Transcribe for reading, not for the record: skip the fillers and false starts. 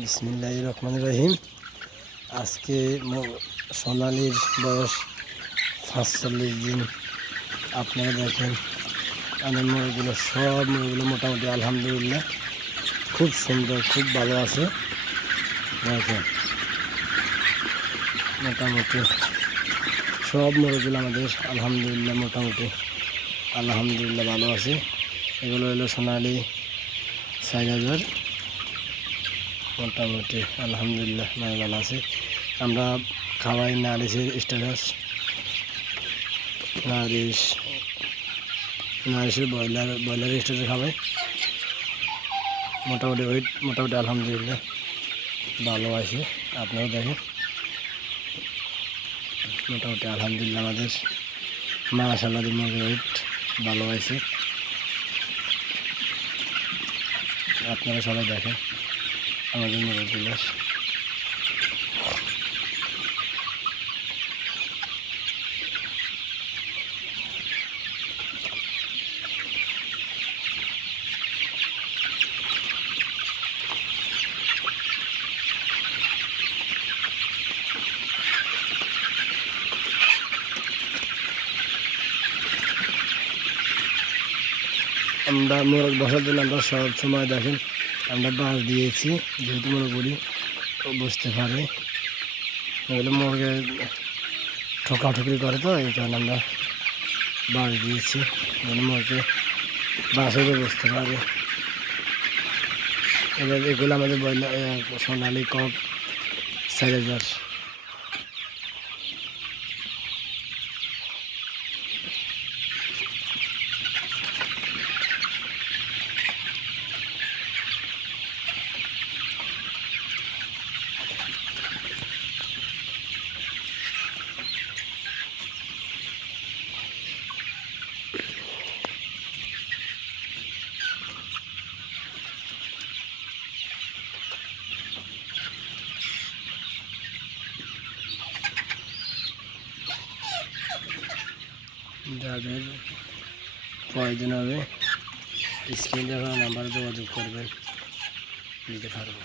বিসমিল্লাহির রহমানির রহিম। আজকে সোনালির বয়স ৪৫ দিন। আপনারা দেখেন আমার মুরগিগুলো, সব মুরগিগুলো মোটামুটি আলহামদুলিল্লাহ খুব সুন্দর, খুব ভালো আছে। দেখেন মোটামুটি সব মুরগিগুলো আমাদের আলহামদুলিল্লাহ ভালো আছে। এগুলো হলো সোনালি ৪,০০০, মোটামুটি আলহামদুলিল্লাহ ভালো আছে। আমরা খাওয়াই নারিশের নারিশের ব্রয়লারের স্ট্যাটাস খাওয়াই। মোটামুটি আলহামদুলিল্লাহ ভালো আছে। আপনারা দেখেন মোটামুটি আলহামদুলিল্লাহ আমাদের মাশাআল্লাহ মুরগির ওয়েট ভালো আছে। আপনারা সবাই দেখেন আমাদের মুরগিগুলো। আমরা মোরগ বসার জন্য আমরা সব সময় দেখেন আমরা বাঁশ দিয়েছি, যেহেতু মোরগগুলি বুঝতে পারে এগুলো মুরগে ঠোকাঠুকরি করে, তো এই কারণে আমরা বাঁশ দিয়েছি যেন মুরগে বাঁশে বুঝতে পারে। এবার এগুলো আমাদের সোনালি কক ৪,০০০। যাদের প্রয়োজন হবে স্ক্রিনে দেওয়া নাম্বারে যোগাযোগ করবেন, নিতে পারবো।